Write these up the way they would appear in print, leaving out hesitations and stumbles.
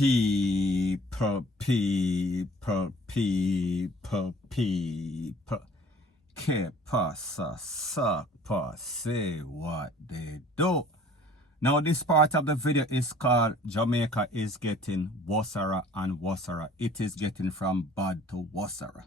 people. Que pasa, suck, say what they do. Now this part of the video is called Jamaica is getting Wassara and Wassara. It is getting from bad to Wassara.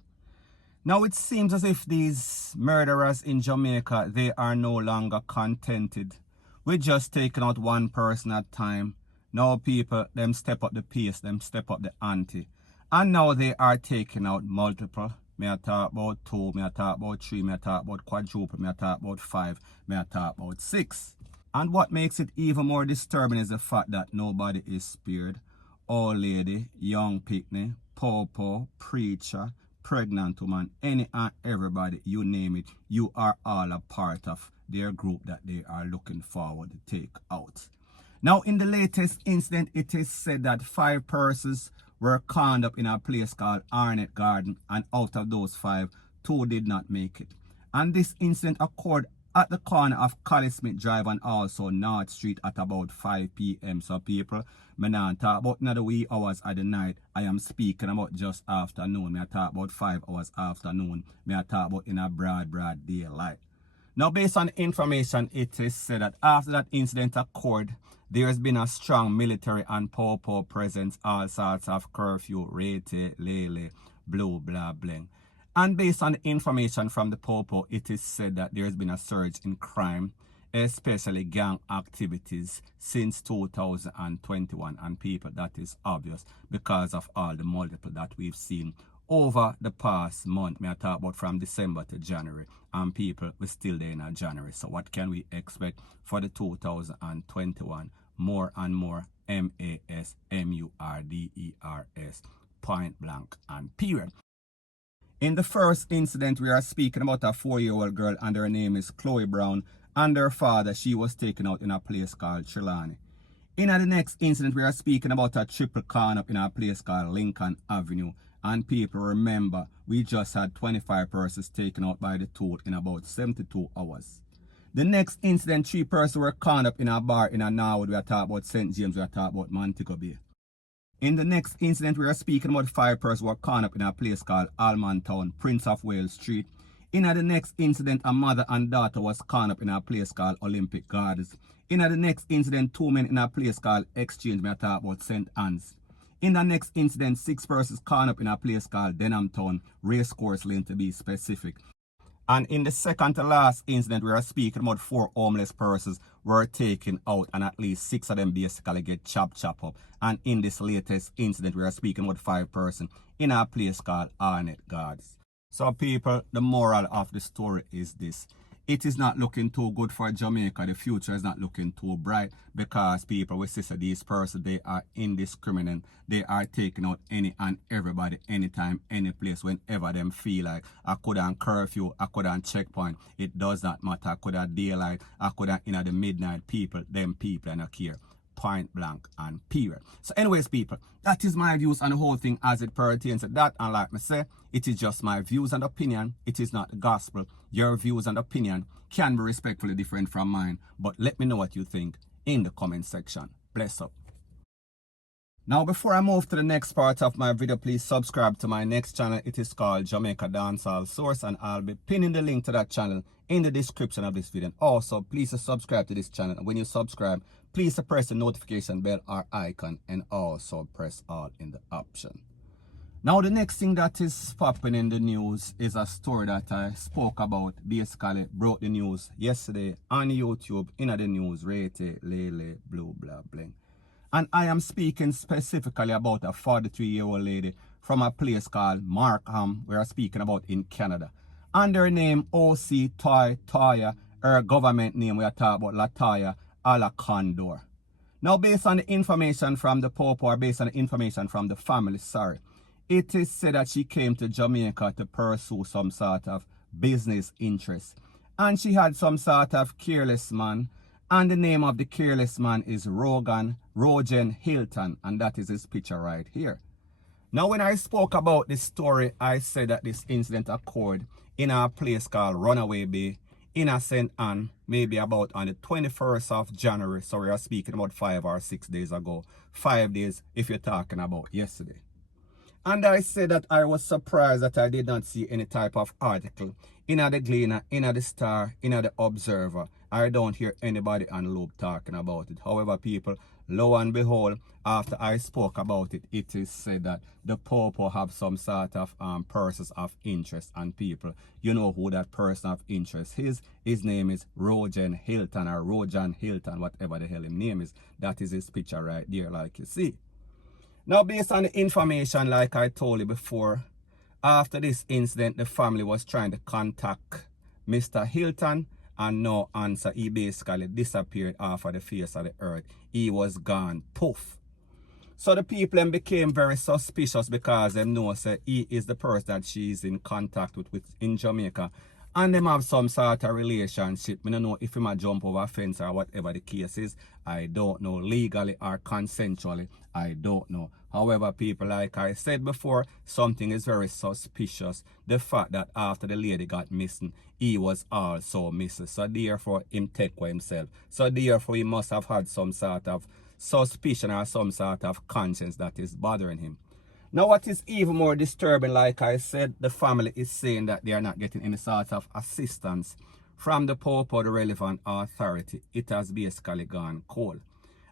Now it seems as if these murderers in Jamaica, they are no longer contented with just taking out one person at a time. Now people, them step up the pace, them step up the ante. And now they are taking out multiple. May I talk about 2, may I talk about 3, may I talk about quadruple, may I talk about 5, may I talk about 6. And what makes it even more disturbing is the fact that nobody is spared. Old lady, young picnic, popo, preacher, pregnant woman, any and everybody, you name it, you are all a part of their group that they are looking forward to take out. Now in the latest incident, it is said that 5 persons were conned up in a place called ARNETT Garden, and out of those 5, 2 did not make it. And this incident occurred at the corner of Collie Smith Drive and also North Street at about 5 p.m. So people, I don't talk about another wee hours of the night. I am speaking about just afternoon. I talk about 5 hours afternoon. I talk about in a broad daylight. Now based on information, it is said that after that incident occurred, there has been a strong military and popo presence, all sorts of curfew, rete, lele, blue, blah, bling. And based on information from the popo, it is said that there has been a surge in crime, especially gang activities, since 2021. And people, that is obvious because of all the multiple that we've seen over the past month. I talk about from December to January, and people, we're still there in January. So what can we expect for the 2021? More and more MAS, MURDERS, point blank and period. In the first incident, we are speaking about a 4-year-old girl, and her name is Chloe Brown, and her father, she was taken out in a place called Trelawney. In the next incident, we are speaking about a triple con up in a place called Lincoln Avenue. And people, remember, we just had 25 persons taken out by the toll in about 72 hours. The next incident, 3 persons were conned up in a bar in a Norwood. We are talking about St. James, we are talking about Montego Bay. In the next incident, we are speaking about 5 persons who were conned up in a place called Almantown, Prince of Wales Street. In the next incident, a mother and daughter was conned up in a place called Olympic Gardens. In the next incident, 2 men in a place called Exchange, we are talking about St. Anne's. In the next incident, 6 persons caught up in a place called Denhamtown, Racecourse Lane to be specific. And in the second to last incident, we are speaking about 4 homeless persons were taken out, and at least 6 of them basically get chop up. And in this latest incident, we are speaking about 5 persons in a place called ARNETT Gardens. So people, the moral of the story is this. It is not looking too good for Jamaica. The future is not looking too bright because people, we see these persons, they are indiscriminate. They are taking out any and everybody, anytime, any place, whenever them feel like. I could on curfew, I could on checkpoint. It does not matter. I could on daylight, I could on in the midnight. People, them people, and I care. Point blank and period. So anyways, people, that is my views on the whole thing as it pertains to that. And like I say, it is just my views and opinion. It is not the gospel. Your views and opinion can be respectfully different from mine, but let me know what you think in the comment section. Bless up. Now before I move to the next part of my video, please subscribe to my next channel. It is called Jamaica Dancehall Source, and I'll be pinning the link to that channel in the description of this video. Also, please subscribe to this channel, and when you subscribe, please press the notification bell or icon, and also press all in the option. Now the next thing that is popping in the news is a story that I spoke about, basically broke the news yesterday on YouTube, in the news, rete, lele, blue, blah, bling. And I am speaking specifically about a 43-year-old lady from a place called Markham, we are speaking about in Canada. And her name, O.C. Toya, her government name, we are talking about Lataya Alacondor. Now, based on the information from the Pope, or based on the information from the family, sorry, it is said that she came to Jamaica to pursue some sort of business interest. And she had some sort of careless man. And the name of the careless man is Rogan Hilton. And that is his picture right here. Now, when I spoke about this story, I said that this incident occurred in a place called Runaway Bay innocent and maybe about on the 21st of January. So we are speaking about 5 or 6 days ago. 5 days if you're talking about yesterday. And I said that I was surprised that I did not see any type of article in the Gleaner, in the Star, in the Observer. I don't hear anybody on Loop talking about it. However, people, lo and behold, after I spoke about it, it is said that the Popo have some sort of persons of interest, and people, you know who that person of interest is. His name is Rojan Hilton, or Rojan Hilton, whatever the hell his name is. That is his picture right there, like you see. Now, based on the information, like I told you before, after this incident, the family was trying to contact Mr. Hilton and no answer. He basically disappeared off of the face of the earth. He was gone. Poof. So the people became very suspicious because they know that he is the person that she is in contact with in Jamaica. And them have some sort of relationship. I don't know if he might jump over a fence or whatever the case is. I don't know. Legally or consensually, I don't know. However, people, like I said before, something is very suspicious. The fact that after the lady got missing, he was also missing. So therefore, him take for himself. So therefore, he must have had some sort of suspicion or some sort of conscience that is bothering him. Now, what is even more disturbing, like I said, the family is saying that they are not getting any sort of assistance from the Pope or the relevant authority. It has basically gone cold.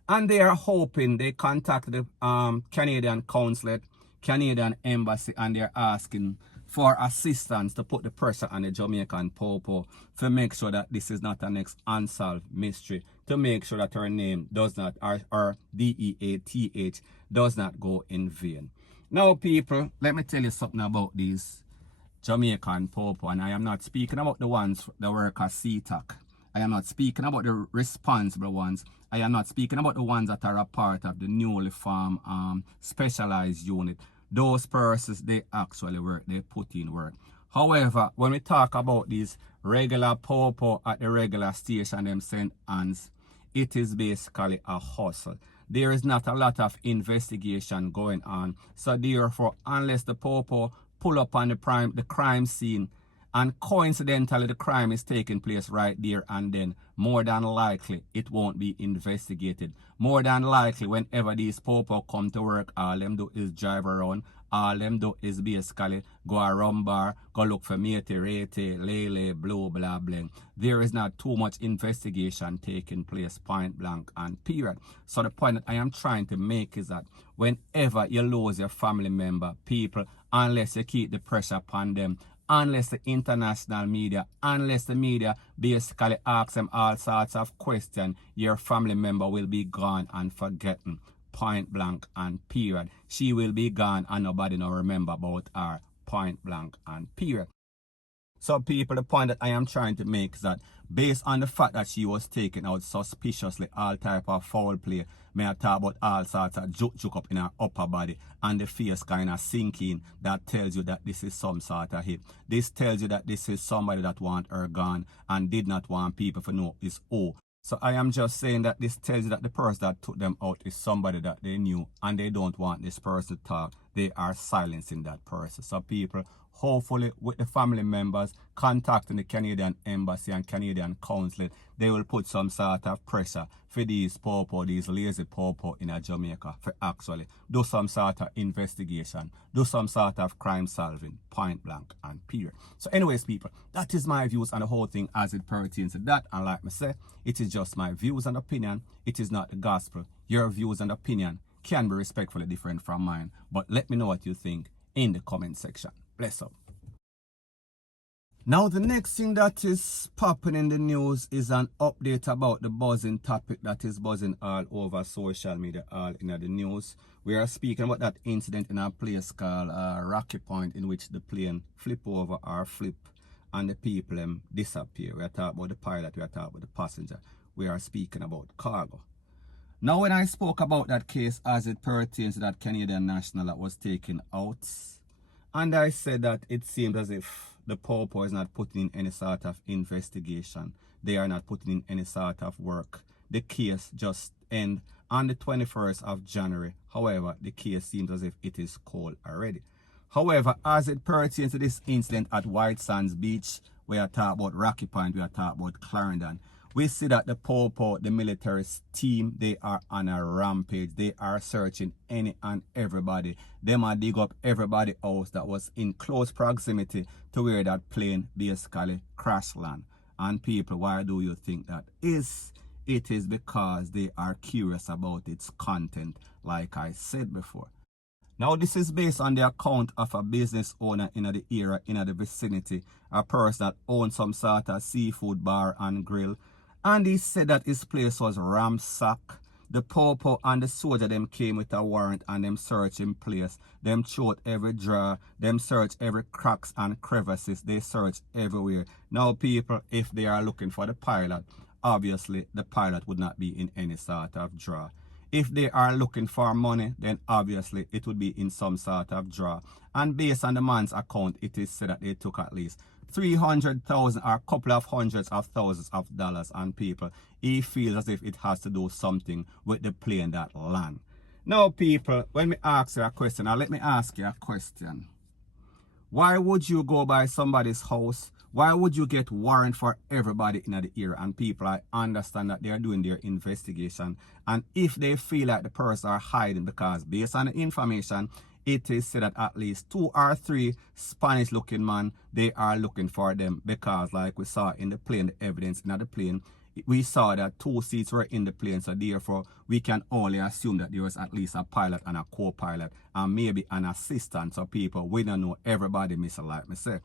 And they are hoping, they contacted the Canadian consulate, Canadian embassy, and they're asking for assistance to put the pressure on the Jamaican Popo to make sure that this is not a next unsolved mystery, to make sure that her name does not, or DEATH, does not go in vain. Now, people, let me tell you something about these Jamaican Popo, and I am not speaking about the ones that work at CTAC. I am not speaking about the responsible ones. I am not speaking about the ones that are a part of the newly formed specialized unit. Those persons, they actually work, they put in work. However, when we talk about these regular Popo at the regular station, them St. Anne's, it is basically a hustle. There is not a lot of investigation going on. So therefore, unless the Popo pull up on the crime scene, and coincidentally the crime is taking place right there and then, more than likely it won't be investigated. More than likely, whenever these Popo come to work, all them do is drive around. All them do is basically go a rum bar, go look for mate, rate, lele, blue, blah, blah. There is not too much investigation taking place, point blank and period. So the point that I am trying to make is that whenever you lose your family member, people, unless you keep the pressure upon them, unless the international media, unless the media basically asks them all sorts of questions, your family member will be gone and forgotten. Point blank and period. She will be gone and nobody will remember about her. Point blank and period. So people, the point that I am trying to make is that based on the fact that she was taken out suspiciously, all type of foul play, may I talk about all sorts of juke up in her upper body and the face kind of sinking, that tells you that this is some sort of hit. This tells you that this is somebody that want her gone and did not want people to know is oh. So I am just saying that this tells you that the person that took them out is somebody that they knew and they don't want this person to talk. They are silencing that person. So people, hopefully with the family members contacting the Canadian embassy and Canadian consulate, they will put some sort of pressure for these Popo, these lazy Popo in Jamaica for actually do some sort of investigation, do some sort of crime solving, point blank and period. So anyways, people, that is my views on the whole thing as it pertains to that. And like I say, it is just my views and opinion. It is not the gospel. Your views and opinion can be respectfully different from mine. But let me know what you think in the comment section. Bless up. Now, the next thing that is popping in the news is an update about the buzzing topic that is buzzing all over social media, all in the news. We are speaking about that incident in a place called Rocky Point, in which the plane flip over or flip and the people disappear. We are talking about the pilot, we are talking about the passenger. We are speaking about cargo. Now, when I spoke about that case as it pertains to that Canadian national that was taken out, and I said that it seems as if the Popo is not putting in any sort of investigation. They are not putting in any sort of work. The case just ended on the 21st of January. However, the case seems as if it is cold already. However, as it pertains to this incident at White Sands Beach, we are talking about Rocky Point, we are talking about Clarendon, we see that the Popo, the military team, they are on a rampage. They are searching any and everybody. They might dig up everybody else that was in close proximity to where that plane basically crash land. And people, why do you think that is? It is because they are curious about its content, like I said before. Now, this is based on the account of a business owner in the area, in the vicinity, a person that owns some sort of seafood bar and grill. And he said that his place was ransacked. The Popo and the soldier them came with a warrant and them search in place. Them showed every drawer, them search every cracks and crevices. They search everywhere. Now, people, if they are looking for the pilot, obviously the pilot would not be in any sort of drawer. If they are looking for money, then obviously it would be in some sort of drawer. And based on the man's account, it is said that they took at least 300,000 or a couple of hundreds of thousands of dollars on people. He feels as if it has to do something with the plane that land. Now, people, when me ask you a question, or let me ask you a question. Why would you go by somebody's house? Why would you get warrant for everybody in the area? And people, I understand that they are doing their investigation. And if they feel like the person are hiding, because based on the information, it is said that at least 2 or 3 Spanish looking men, they are looking for them, because like we saw in the plane, the evidence in the plane, we saw that 2 seats were in the plane, so therefore we can only assume that there was at least a pilot and a co-pilot and maybe an assistant. So people, we don't know everybody, Mr. Like me say.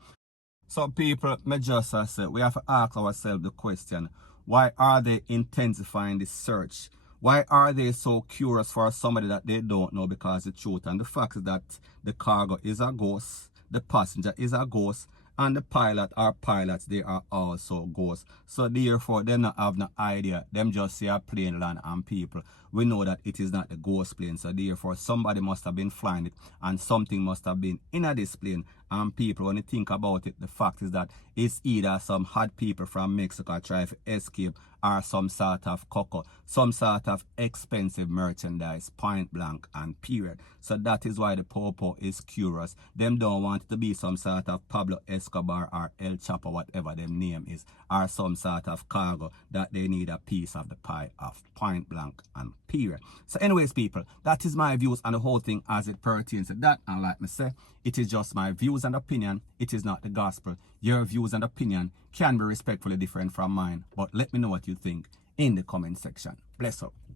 So people, me just say, we have to ask ourselves the question, why are they intensifying this search? Why are they so curious for somebody that they don't know? Because the truth and the fact is that the cargo is a ghost, the passenger is a ghost, and the pilot or pilots, they are also ghosts. So therefore, they not have no idea. Them just see a plane land and people. We know that it is not the ghost plane. So therefore, somebody must have been flying it and something must have been in this plane. And people, when you think about it, the fact is that it's either some hot people from Mexico try to escape or some sort of cocoa, some sort of expensive merchandise, point blank and period. So that is why the Popo is curious. Them don't want it to be some sort of Pablo Escobar or El Chapo, whatever them name is, or some sort of cargo that they need a piece of the pie of, point blank and period. So anyways, people, that is my views on the whole thing as it pertains to that. And like me say, it is just my views and opinion. It is not the gospel. Your views and opinion can be respectfully different from mine. But let me know what you think in the comment section. Bless up.